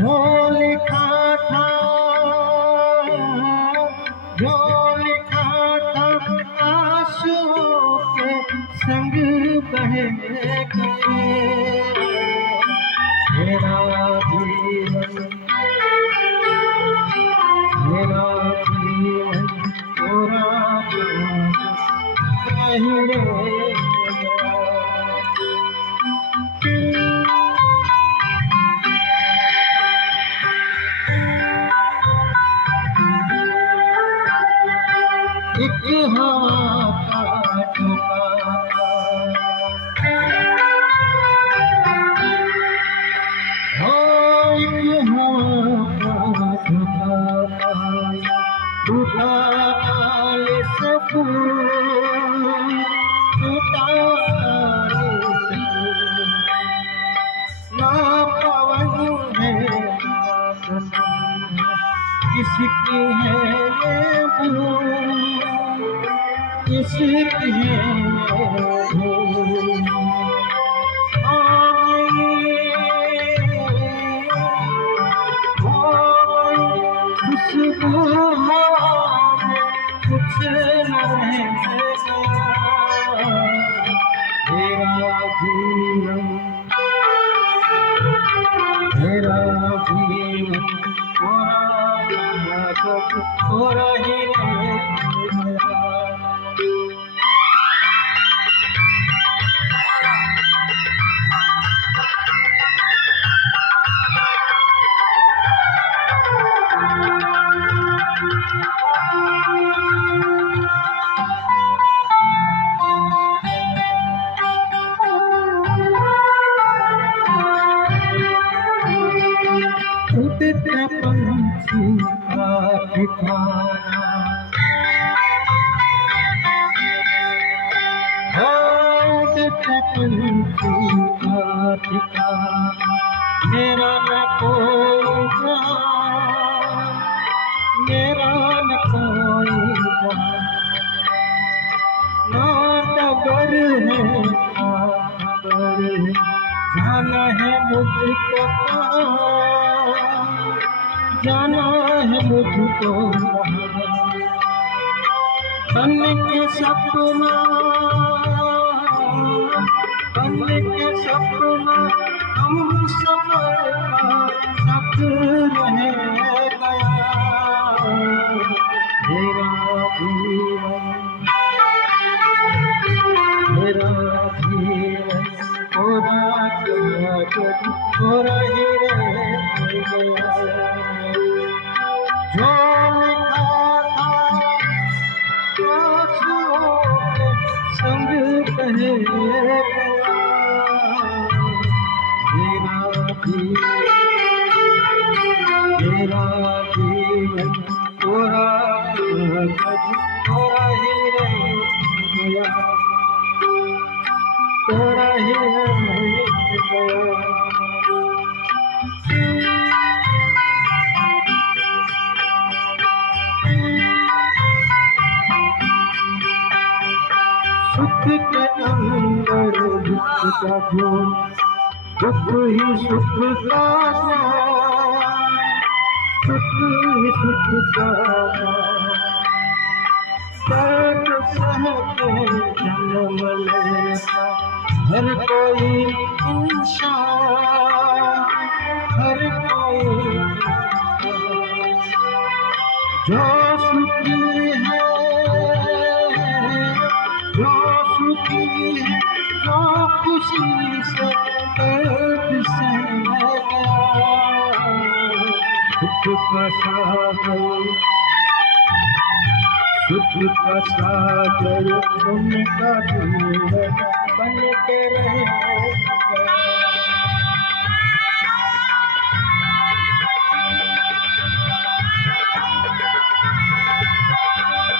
जो लिखा था, जो लिखा था आंसुओं के संग बह गए। मेरा जीवन, मेरा जीवन पूरा नहीं रहेगा। एक हवा का झोंका, हो एक हवा का झोंका, टूटा काले से फूल, टूटा काले से फूल, ना पवन है ना सनम, किसकी है ये भूल, किसकी है ये भूल। खुशबू हवा में कुछ न रह गया। मेरा जीवन, मेरा जीवन थोड़ा ही रह गया। उड़ते पंछी का ठिकाना, उड़ते पंछी का ठिकाना, मेरा न कोई जान, मेरा न कोई जान, ना डगर है ना खबर है, जाना है मुझको कहाँ, जाना है मुझको कहाँ। बन के सपना, बन के सपना हम सफर का साथ रह गया। मेरा जीवन, मेरा जीवन पूरा पूरा ही रह गया। जो लिखा था आंसुओं के संग बह गया। मेरा जीवन, मेरा जीवन पूरा पूरा ही रह गया, पूरा ही रह गया। सुख के अंदर दुख का जो, दुख ही सुख का सुख ही सुख का दर्द सह के जन्म लेता हर कोई इंसान, हर कोई जो सुखी है, जो सुखी है, जो खुशी से दर्द सह गया। सुख का सागर, सुख का सागर उनका दिल बन के रहे।